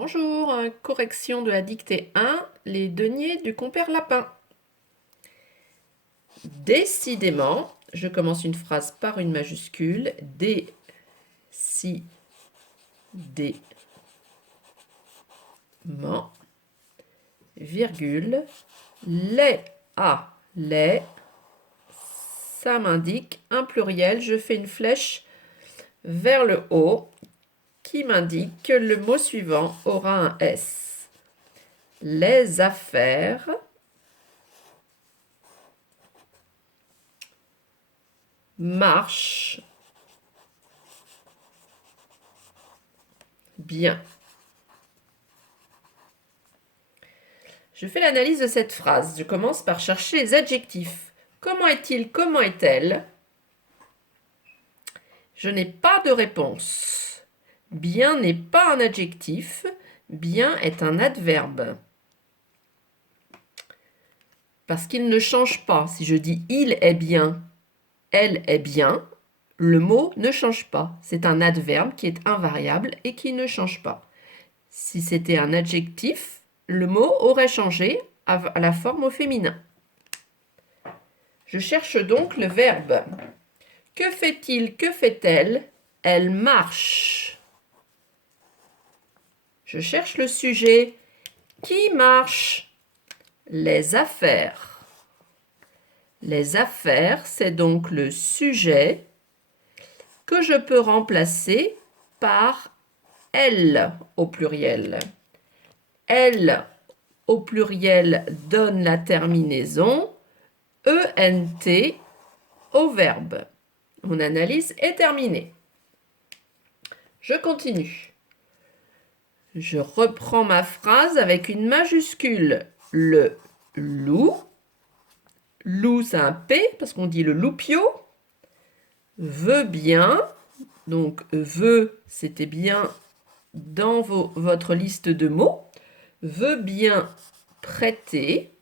Bonjour, correction de la dictée 1, les deniers du compère Lapin. Décidément, je commence une phrase par une majuscule, décidément, virgule, les, ça m'indique un pluriel, je fais une flèche vers le haut qui m'indique que le mot suivant aura un S. Les affaires marchent bien. Je fais l'analyse de cette phrase. Je commence par chercher les adjectifs. Comment est-il? Comment est-elle? Je n'ai pas de réponse. Bien n'est pas un adjectif. Bien est un adverbe. Parce qu'il ne change pas. Si je dis il est bien, elle est bien, le mot ne change pas. C'est un adverbe qui est invariable et qui ne change pas. Si c'était un adjectif, le mot aurait changé à la forme au féminin. Je cherche donc le verbe. Que fait-il? Que fait-elle? Elle marche. Je cherche le sujet. Qui marche? Les affaires. Les affaires, c'est donc le sujet que je peux remplacer par elle au pluriel. Elle au pluriel donne la terminaison ENT au verbe. Mon analyse est terminée. Je continue. Je reprends ma phrase avec une majuscule. Le loup. Loup, c'est un P parce qu'on dit le loupio. Veut bien. Donc, veut, c'était bien dans votre liste de mots. Veut bien prêter.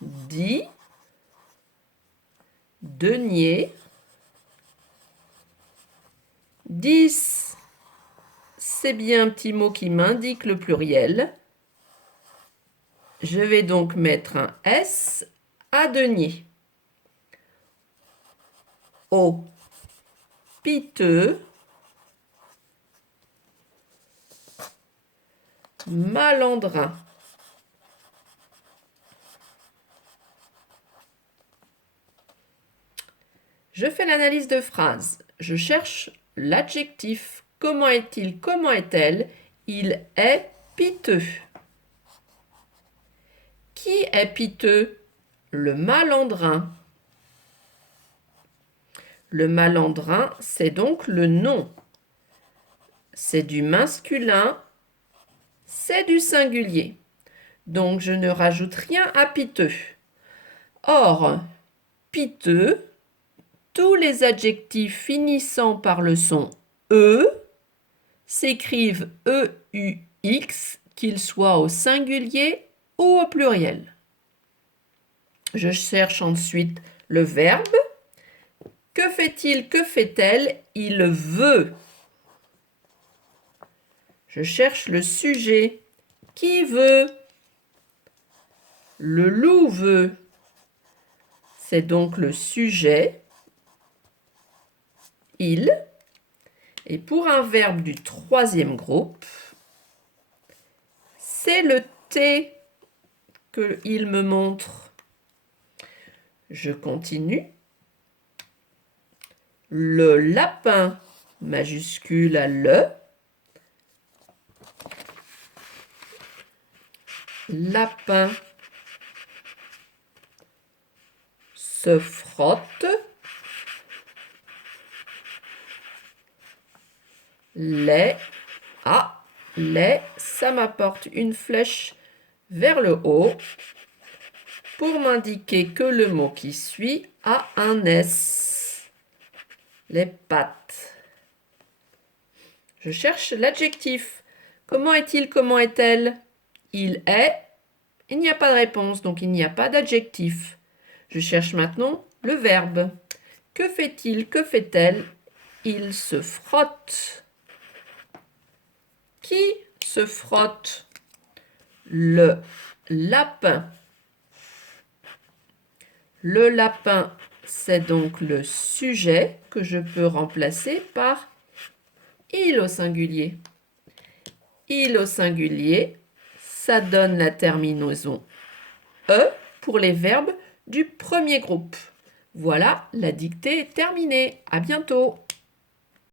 Dit. Denier. 10, c'est bien un petit mot qui m'indique le pluriel. Je vais donc mettre un S à denier. Au piteux, malandrin. Je fais l'analyse de phrase. Je cherche l'adjectif. Comment est-il? Comment est-elle? Il est piteux. Qui est piteux? Le malandrin. Le malandrin, c'est donc le nom. C'est du masculin, c'est du singulier. Donc, je ne rajoute rien à piteux. Or, piteux, tous les adjectifs finissant par le son E s'écrivent EUX, qu'ils soient au singulier ou au pluriel. Je cherche ensuite le verbe. Que fait-il? Que fait-elle? Il veut. Je cherche le sujet. Qui veut? Le loup veut. C'est donc le sujet. Il. Et pour un verbe du troisième groupe, c'est le T qu'il me montre. Je continue. Le lapin, majuscule à le. Lapin se frotte. Les. Ah, les, ça m'apporte une flèche vers le haut pour m'indiquer que le mot qui suit a un S. Les pattes. Je cherche l'adjectif. Comment est-il? Comment est-elle? Il est. Il n'y a pas de réponse, donc il n'y a pas d'adjectif. Je cherche maintenant le verbe. Que fait-il? Que fait-elle? Il se frotte. Qui se frotte? Le lapin. Le lapin, c'est donc le sujet que je peux remplacer par il au singulier. Il au singulier, ça donne la terminaison E pour les verbes du premier groupe. Voilà, la dictée est terminée. À bientôt.